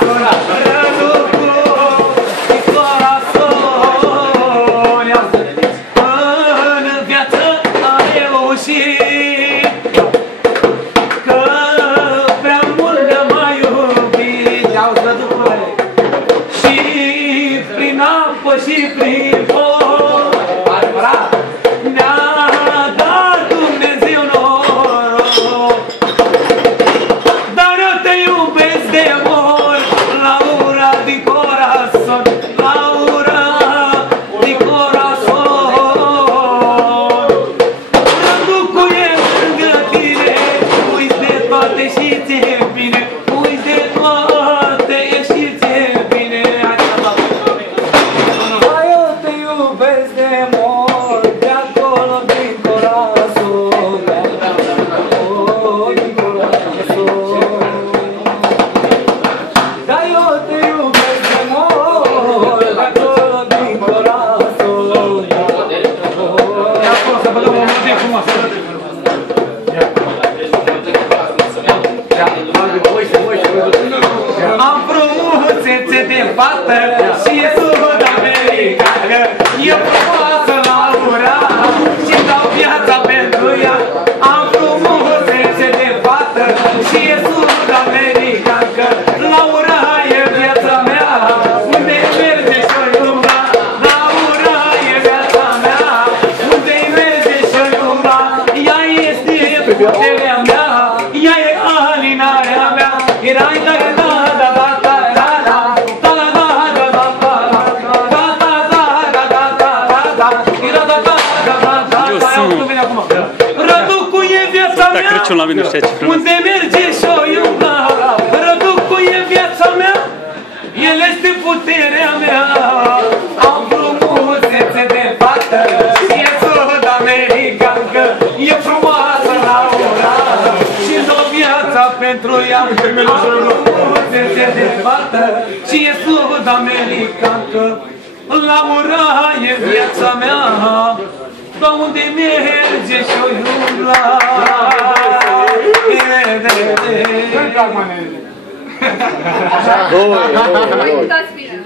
corazon, răducu din corazon. În viață am reușit, că prea mult ne-am mai iubit. Auzi, răducule, și prin apă și prin foc, ne-a dat Dumnezeu noroc. Dar eu te iubesc de mult, Laura din corazon, Laura din corazon. Răducu e lângă tine, uiți de toate și ți-e bine, uiți de toate și ți-e bine. Eu te iubesc de mult, de acolo din corazon, de acolo din corazon. Dar eu te iubesc de mult, de acolo din corazon. Ia acolo să băgăm o melodie frumoasă. Am frumusețe de fată și e sud-americană. E frumoasă Laura și dau viața pentru ea. Am frumusețe de fată și e sud-americană. Laura e viața mea, unde merge și-o iubla. Laura e viața mea, unde merge și-o iubla. Ea este puterea mea, ea e alinarea mea. Erai da da da da da da da da da da da da da da. Răducu e viața mea, unde merge și-o iubla. Răducu e viața mea, el este puterea mea. Am frumusețe de fată și e sud-americancă. E frumoasă Laura și-mi dau viața pentru ea. Am frumusețe de fată și e sud-americancă. Laura e viața mea, pe unde merge și-o iubla. Uitați bine,